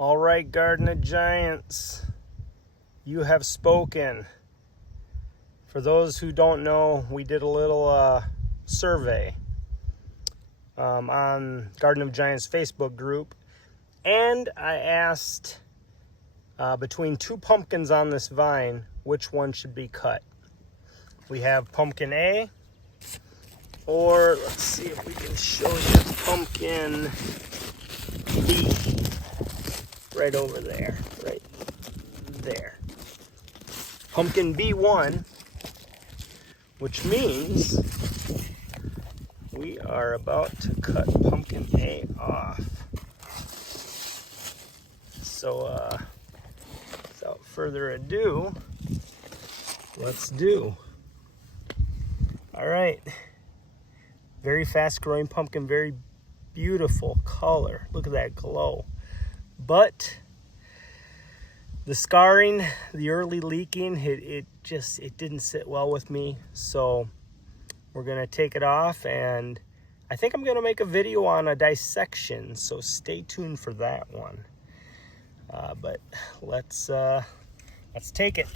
All right, Garden of Giants, you have spoken. For those who don't know, we did a little survey on Garden of Giants Facebook group, and I asked between two pumpkins on this vine, which one should be cut. We have pumpkin A, or let's see if we can show you pumpkin B. Right over there, right there. Pumpkin B1, which means we are about to cut pumpkin A off. So, without further ado, let's do. All right. Very fast growing pumpkin, very beautiful color. Look at that glow. But the scarring, the early leaking, it didn't sit well with me. So we're gonna take it off, and I think I'm gonna make a video on a dissection. So stay tuned for that one. But let's take it.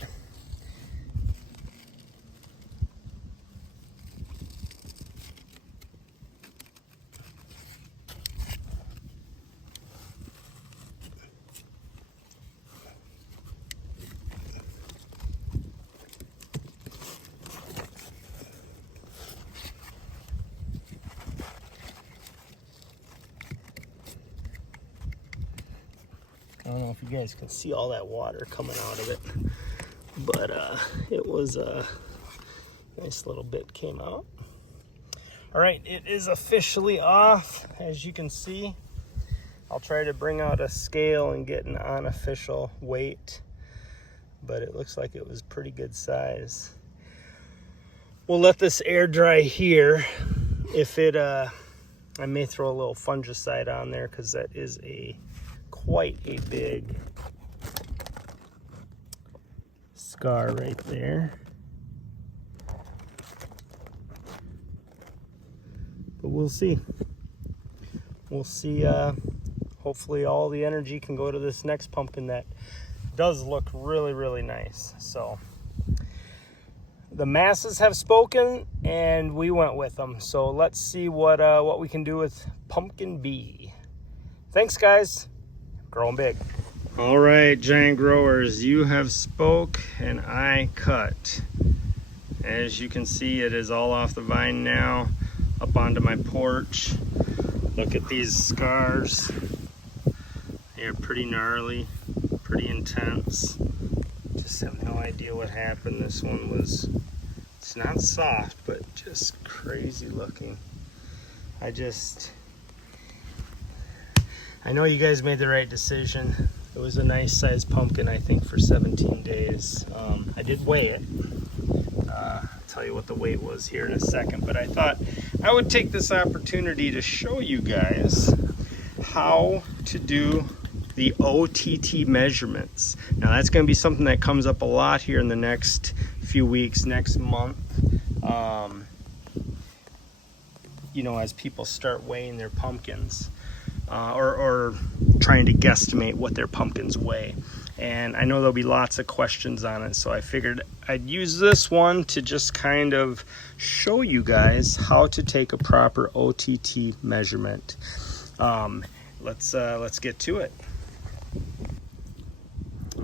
I don't know if you guys can see all that water coming out of it, but it was a nice little bit came out. All right, it is officially off, as you can see. I'll try to bring out a scale and get an unofficial weight, but it looks like it was pretty good size. We'll let this air dry here. If it, I may throw a little fungicide on there, because that is quite a big scar right there. But we'll see. We'll see. Hopefully all the energy can go to this next pumpkin that does look really, really nice. So the masses have spoken, and we went with them. So let's see what we can do with pumpkin B. Thanks, guys. Growing big. All right, giant growers, you have spoke and I cut. As you can see, it is all off the vine now, up onto my porch. Look at these scars. They're pretty gnarly, pretty intense. Just have no idea what happened. This one was, it's not soft, but just crazy looking. I know you guys made the right decision. It was a nice sized pumpkin, I think, for 17 days. I did weigh it. I'll tell you what the weight was here in a second, but I thought I would take this opportunity to show you guys how to do the OTT measurements. Now that's gonna be something that comes up a lot here in the next few weeks, next month. You know, as people start weighing their pumpkins. Or trying to guesstimate what their pumpkins weigh. And I know there'll be lots of questions on it, so I figured I'd use this one to just kind of show you guys how to take a proper OTT measurement. Let's get to it.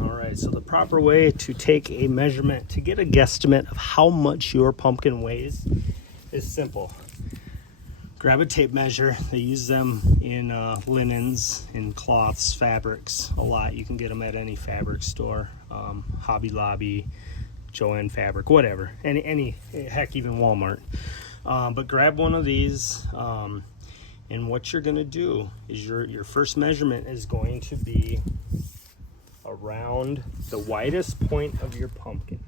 All right, so the proper way to take a measurement to get a guesstimate of how much your pumpkin weighs is simple. Grab a tape measure. They use them in linens, in cloths, fabrics a lot. You can get them at any fabric store, Hobby Lobby, Joann Fabric, whatever. Any heck, even Walmart. But grab one of these, and what you're gonna do is your first measurement is going to be around the widest point of your pumpkin.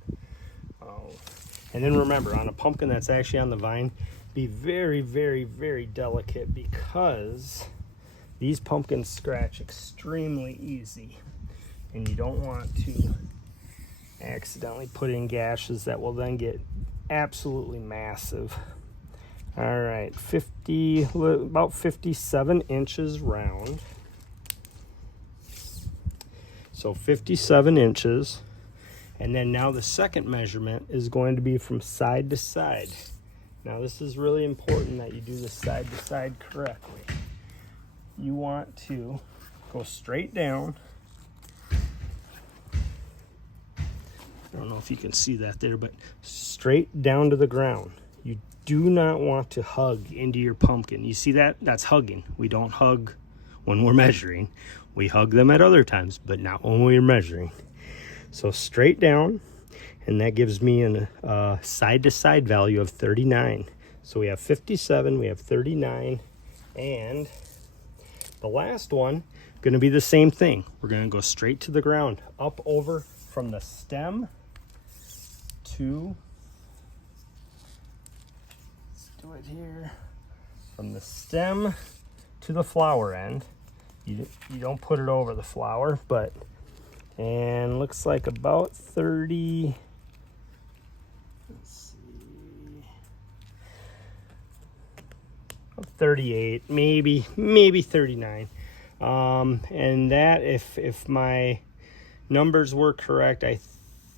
And then remember, on a pumpkin that's actually on the vine, be very, very, very delicate, because these pumpkins scratch extremely easy, and you don't want to accidentally put in gashes that will then get absolutely massive. All right, about 57 inches round. So 57 inches. And then now the second measurement is going to be from side to side. Now this is really important that you do this side to side correctly. You want to go straight down. I don't know if you can see that there, but straight down to the ground. You do not want to hug into your pumpkin. You see that? That's hugging. We don't hug when we're measuring. We hug them at other times, but not when we're measuring. So straight down, and that gives me a side-to-side value of 39. So we have 57, we have 39, and the last one, going to be the same thing. We're going to go straight to the ground, up over from the stem to, let's do it here, from the stem to the flower end. You don't put it over the flower, but, and looks like about 30, let's see, 38, maybe 39. And that, if my numbers were correct, I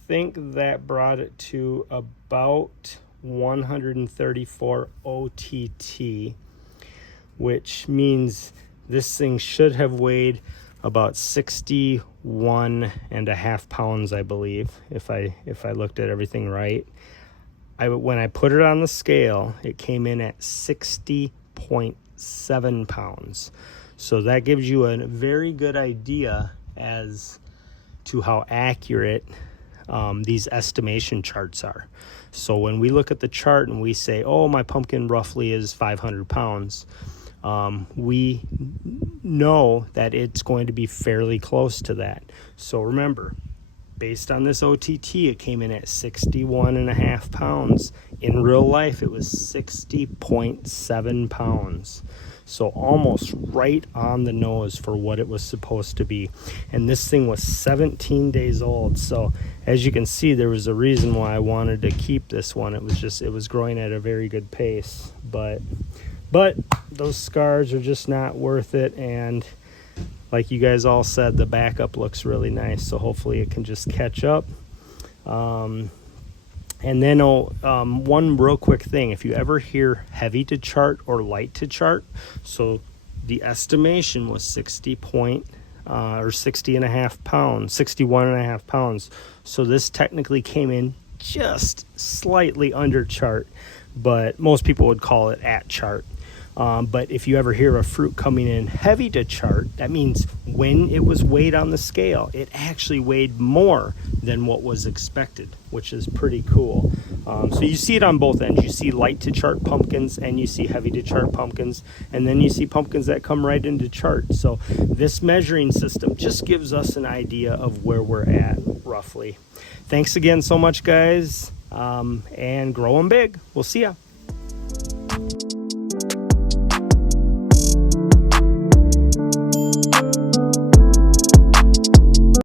think that brought it to about 134 OTT, which means this thing should have weighed about 61.5 pounds, I believe, if I looked at everything right. When I put it on the scale, it came in at 60.7 pounds. So that gives you a very good idea as to how accurate these estimation charts are. So when we look at the chart and we say, oh, my pumpkin roughly is 500 pounds, we know that it's going to be fairly close to that. So remember, based on this OTT, it came in at 61.5 pounds. In real life, it was 60.7 pounds. So almost right on the nose for what it was supposed to be. And this thing was 17 days old. So as you can see, there was a reason why I wanted to keep this one. It was growing at a very good pace. But those scars are just not worth it. And like you guys all said, the backup looks really nice. So hopefully it can just catch up. And then one real quick thing, if you ever hear heavy to chart or light to chart, so the estimation was 60.5 pounds, 61.5 pounds. So this technically came in just slightly under chart, but most people would call it at chart. But if you ever hear a fruit coming in heavy to chart, that means when it was weighed on the scale, it actually weighed more than what was expected, which is pretty cool. So you see it on both ends. You see light to chart pumpkins and you see heavy to chart pumpkins, and then you see pumpkins that come right into chart. So this measuring system just gives us an idea of where we're at roughly. Thanks again so much, guys, and grow 'em big. We'll see ya.